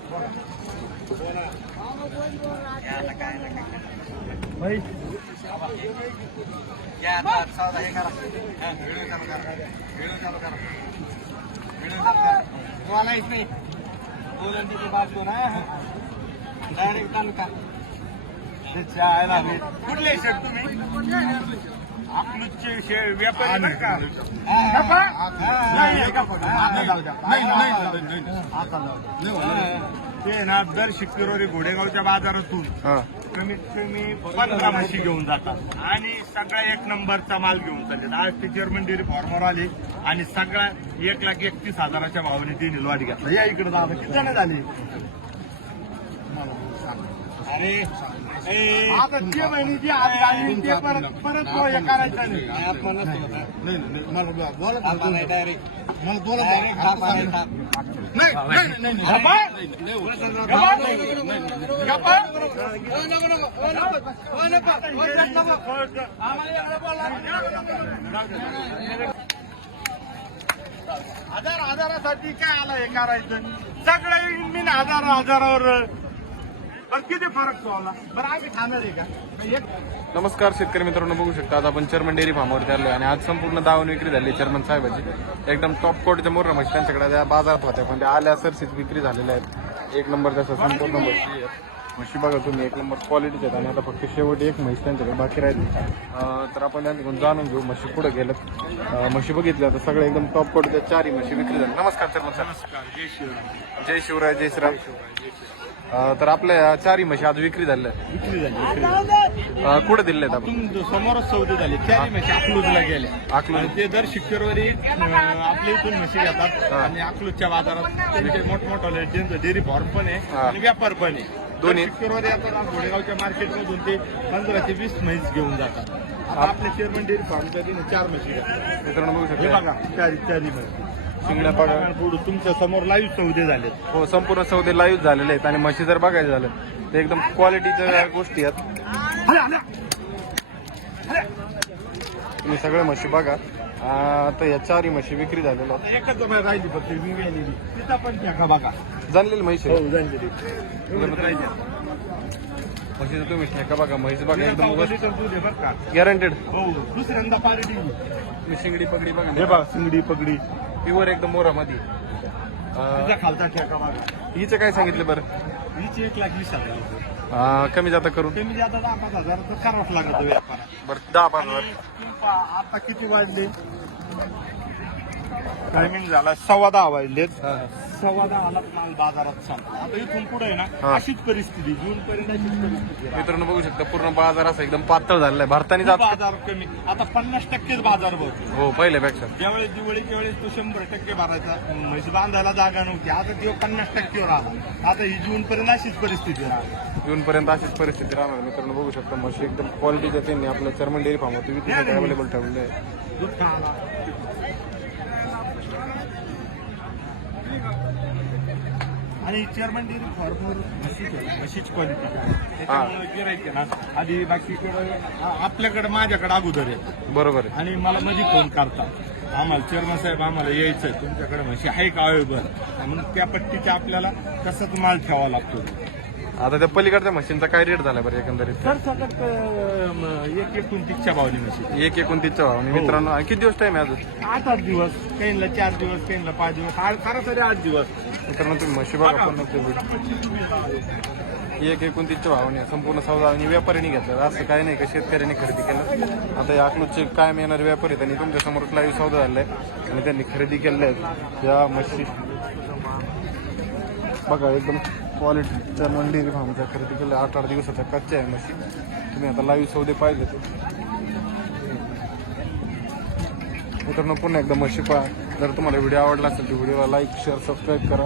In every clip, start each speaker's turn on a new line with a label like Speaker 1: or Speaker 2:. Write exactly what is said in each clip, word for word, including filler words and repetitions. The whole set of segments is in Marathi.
Speaker 1: या आता सौदा हे करा, व्हिडिओ चालू करा, व्हिडिओ चालू करा, व्हिडिओ चालू करा. बोलायच नाही, बोलून तिथे बाजू ना डायरेक्ट चालू का. कुठले शेट तुम्ही?
Speaker 2: अकलूजचे शे व्यापारी बरं का? ते ना दर शुक्रवारी घोडेगावच्या बाजारातून कमीत कमी पंधरा म्हशी घेऊन जातात आणि सगळा एक नंबरचा माल घेऊन चालले. आज ते जर्मन डेअरी फॉर्मर आले आणि सगळा एक लाख एकतीस हजाराच्या भावाने ते निलवाडी घेतला. या इकडे दादा किती जण झाले? अरे आता ते महिने जी आज आली ते परत परत तो हे करायचा नाही.
Speaker 1: मला बोलत नाही डायरेक्ट, मला बोलत
Speaker 2: नाही नाही नाही हजार हजारासाठी काय आला हे करायचं सगळं मी हजार हजारावर बरं किती फरक होला बरं आम्ही खाणार आहे का?
Speaker 3: नमस्कार शेतकरी मित्रांनो, बघू शकता आज आपण चर्मन डेअरी फार्मवरती आलोय आणि आज संपूर्ण दावण विक्री झाली चर्मन साहेबाची. एकदम टॉप कोटच्या मोर म्हशी त्यांच्याकडे त्या बाजारात होत्या पण त्या आल्या सरसीच विक्री झालेल्या आहेत. एक नंबर त्याचा संपूर्ण म्हशी आहेत. म्हशी बघा तुम्ही एक नंबर क्वालिटीचे आहेत आणि आता फक्त शेवटी एक म्हशी त्यांच्याकडे बाकी राहिली. तर आपण त्यांच्याकडून जाणून घेऊ म्हशी पुढे गेलं. म्हशी बघितल्या तर सगळे एकदम टॉप कोटच्या चारही म्हशी विक्री झाल्या. नमस्कार चर्मन साहेब.
Speaker 2: नमस्कार, जय शिवराय.
Speaker 3: जय शिवराय. जय श्रीराम. तर आपल्या चारही म्हशी आज विक्री झाल्या.
Speaker 2: विक्री झाली विक्री
Speaker 3: कुठे दिले आहेत आपण?
Speaker 2: झाली समोरच सौदे झाले. चारी म्हशी अकलूजला गेल्या.
Speaker 3: अकलूज.
Speaker 2: ते दर शुक्रवारी आपल्या इथून म्हशी घेतात आणि अकलूजच्या बाजारात त्यांचे मोठमोठे ज्यांचं डेअरी फॉर्म पण आहे आणि व्यापार पण आहे.
Speaker 3: दोन्ही
Speaker 2: शुक्रवारी आता घोडेगावच्या मार्केटमधून ते पंधरा ते वीस म्हैस घेऊन जातात. आता आपल्या चेअरमन डेअरी फॉर्मच्या तिने चार म्हशी घेतात.
Speaker 3: मित्रांनो बघू
Speaker 2: हे
Speaker 3: शकता
Speaker 2: बघा चारी चारी म्हशी
Speaker 3: शिंगड्या बघा.
Speaker 2: पुढे तुमच्या समोर लाईव्ह सौदे झालेत.
Speaker 3: हो, संपूर्ण सौदे लाईव्ह झालेले आहेत आणि म्हशी जर बघायचं झालं तर एकदम क्वालिटीच्या गोष्टी आहेत. तुम्ही सगळ्या म्हशी बघा. आता या चारही म्हशी विक्री झालेल्या आहेत.
Speaker 2: एकच राहिली फक्त मी गेलेली तिथं पण ठेका बघा.
Speaker 3: जाणलेली म्हशी
Speaker 2: हो
Speaker 3: आहे.
Speaker 2: झालेली
Speaker 3: म्हशीचं तुम्ही ठेका बघा. म्हैस बघा एकदम
Speaker 2: लिटर दूध आहे बरं का.
Speaker 3: गॅरंटेड.
Speaker 2: हो दुसऱ्यांदा क्वालिटी
Speaker 3: तुम्ही शिंगडी पगडी बघा.
Speaker 2: हे बघा सिंगडी पगडी
Speaker 3: प्युअर एकदम मोरामध्ये.
Speaker 2: तिचा खालचा ठेका बघा.
Speaker 3: हिचं काय सांगितलं बरं?
Speaker 2: हीची एक लाख वीस हजार रुपये.
Speaker 3: अं, कमी जाता करून
Speaker 2: ते म्हणजे आता दहा पाच हजार तर करावंच लागत व्यापार.
Speaker 3: बरं दहा पाच हजार.
Speaker 2: आता किती वाजले? टायमिंग झाला सव्वा दहा वाजलेत. सव्वा दहाला माल बाजारात संपला. आता इथून पुढे आहे ना
Speaker 3: हा.
Speaker 2: अशीच परिस्थिती जून पर्यंत अशीच परिस्थिती राहणार.
Speaker 3: मित्रांनो बघू शकता पूर्ण बाजार असा एकदम पातळ झालेला आहे. भारताने
Speaker 2: खूप
Speaker 3: जात
Speaker 2: बाजार कमी. आता पन्नास टक्केच बाजार भरतो.
Speaker 3: हो पहिल्यापेक्षा.
Speaker 2: ज्यावेळेस दिवाळी त्यावेळेस तो शंभर टक्के भरायचा. म्हैस बांधायला जागा नव्हती. आता तो पन्नास टक्केवर आला. आता ही जून पर्यंत अशीच परिस्थिती राहणार.
Speaker 3: जून पर्यंत अशीच परिस्थिती राहणार. मित्रांनो बघू शकता म्हशी एकदम क्वालिटीच्या त्यांनी आपल्या चर्मन डेअरी फार्म होती विक्रीसाठी अवेलेबल ठेवले आहे.
Speaker 2: दूध का आला आणि चेअरमन डेअरी फॉर्मवर म्हशीच म्हशीच क्वालिटी त्याच्यामुळे गिराईक आहे ना आधी बाकीकडे आपल्याकडे माझ्याकडे अगोदर आहे
Speaker 3: बरोबर आहे.
Speaker 2: आणि मला मध्ये फोन करतात आम्हाला चेअरमन साहेब आम्हाला यायचं आहे तुमच्याकडे म्हशी आहे का अवेलेबल म्हणून त्या पट्टीचा आपल्याला तसाच माल ठेवावा लागतो.
Speaker 3: आता त्या पलीकडच्या म्हशींचा काय रेट झाला बरं एकंदरीत?
Speaker 2: सर सगळं एक एकोणतीसच्या भावनी म्हशी.
Speaker 3: एक एकोणतीसच्या भावाने. मित्रांनो आणि किती दिवस टाइम आहे अजून?
Speaker 2: आठ आठ दिवस काहींना चार दिवस काहींना पाच दिवस सरासरी आठ दिवस.
Speaker 3: मित्रांनो तुम्ही म्हशी बघा पण एक एकोणतीसच्या भावाने संपूर्ण सौदा आणि व्यापाऱ्यांनी घेतला. असं काही नाही का शेतकऱ्यांनी खरेदी केलं. आता या अकलूजचे कायम येणारे व्यापारी त्यांनी तुमच्या समोर लाईव्ह सौदा झालाय आणि त्यांनी खरेदी केलेल्या आहेत या म्हशी बघा. एकदम क्वालिटीच्या मंडी फार्मच्या खरेदी केल्या. आठ आठ दिवसाच्या कच्च्या आहे म्हशी. तुम्ही आता लाईव्ह सौदे पाहिजे मित्रांनो. पुन्हा एकदा म्हशी पहा. जर तुम्हाला व्हिडिओ आवडला असेल तर व्हिडिओला लाईक शेअर सबस्क्राईब करा.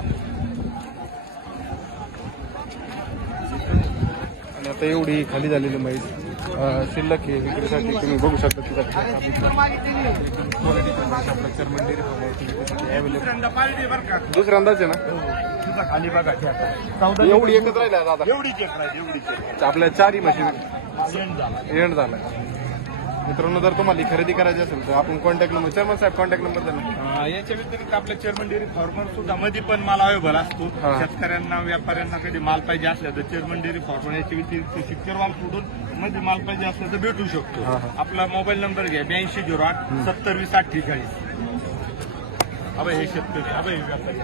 Speaker 3: आणि आता एवढी खाली झालेली म्हैस शिल्लक आहे विक्रीसाठी. तुम्ही बघू शकता तिचा क्वालिटीच्या म्हशी आपल्या चर्मन डेअरी फार्मवरती अवेलेबल. दुसऱ्यांदाच आहे ना
Speaker 2: खाली बघा
Speaker 3: एवढी एकच राहिल्या दादा.
Speaker 2: एवढीच एक राहील एवढीच एक.
Speaker 3: आपल्या चारही म्हशी
Speaker 2: एंड झाला.
Speaker 3: एंड झाला. मित्रांनो जर तुम्हाला ही खरेदी करायची असेल तर आपण कॉन्टॅक्ट नंबर चेअरमन साहेब कॉन्टॅक्ट नंबर द्या ना.
Speaker 2: अं, याच्या व्यतिरिक्त आपल्या चेअरमन डेअरी फॉर्मर सुद्धा मध्ये पण माल अवेलेबल असतो.
Speaker 3: हा.
Speaker 2: शेतकऱ्यांना व्यापाऱ्यांना कधी माल पाहिजे असला तर चेअरमन डेअरी फॉर्मर याच्या व्यतिरिक्त सिक्युअर माल सोडून मध्ये माल पाहिजे असला तर भेटू शकतो.
Speaker 3: हा, हा.
Speaker 2: आपला मोबाईल नंबर घ्या ब्याऐंशी झिरो आठ सत्तर वीस अठ्ठेचाळीस. अबे हे शेतकरी अबे हे व्यापारी.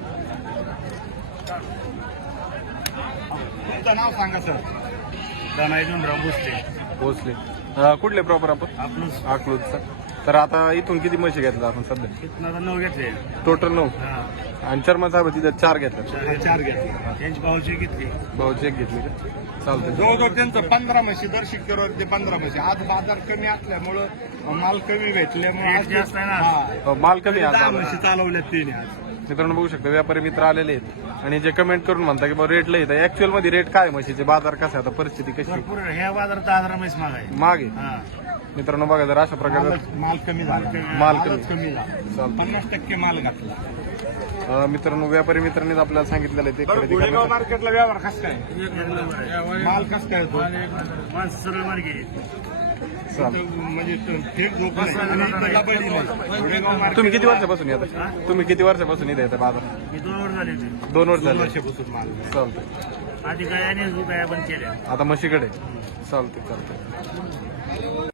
Speaker 2: तुमचं नाव सांगा सर. दनाईजून भोसले.
Speaker 3: भोसले अं, कुठले प्रॉपर आपण
Speaker 2: आपलं
Speaker 3: अकलूजचा. तर आता इथून किती म्हशी घेतल्या आपण सध्या?
Speaker 2: इथनं नऊ घेतले.
Speaker 3: टोटल नऊ आणि चेअरमन साहेब तिथे चार घेतल्या.
Speaker 2: चार घेतले. त्यांची पाऊलची घेतली.
Speaker 3: भाऊची एक घेतली का चालतंय.
Speaker 2: जवळजवळ त्यांचं पंधरा म्हशी दर शिक्केवर ते पंधरा म्हशी. आज बाजार कमी असल्यामुळं माल कमी भेटल्यामुळे आज जास्त आहे ना.
Speaker 3: अं, माल कमी आहे
Speaker 2: दहा
Speaker 3: आता.
Speaker 2: म्हशी चालवल्यात तिने आज.
Speaker 3: मित्रांनो बघू शकता व्यापारी मित्र आलेले आहेत आणि जे कमेंट करून म्हणतात की बाबा रेट लई आहे. ऍक्च्युअल मध्ये रेट काय आहे म्हशीचे, बाजार कसा आहे आता, परिस्थिती कशी आहे?
Speaker 2: भरपूर ह्या बाजारात हजार म्हैस महाग आहे.
Speaker 3: मागे मित्रांनो बघा जर अशा प्रकारे
Speaker 2: माल- माल कमी झाला.
Speaker 3: माल कमी.
Speaker 2: मालच कमी झाला.
Speaker 3: चालतं.
Speaker 2: पन्नास टक्के माल घातला.
Speaker 3: अं, मित्रांनो व्यापारी मित्रांनीच आपल्याला सांगितलेलं आहे ते खरेदी
Speaker 2: गोरेगाव
Speaker 3: करण्यासाठी.
Speaker 2: मार्केटला व्यवहार कस काय माल कस काय होतो. माल सरळ मार्गे
Speaker 3: चालेल.
Speaker 2: म्हणजे थेट झोप नाही. आणि इथं डबल नाही. गोरेगाव मार्केट
Speaker 3: तुम्ही किती वर्षापासून येत तुम्ही किती वर्षापासून इथे येता बाजार?
Speaker 2: मी दोन वर झाले होते.
Speaker 3: दोन वर्ष
Speaker 2: दोन
Speaker 3: झाले.
Speaker 2: वर्षापासून माल
Speaker 3: चालतंय.
Speaker 2: आधी गायाने गाया बंद केल्या.
Speaker 3: आता म्हशीकडे चालतंय चालतंय.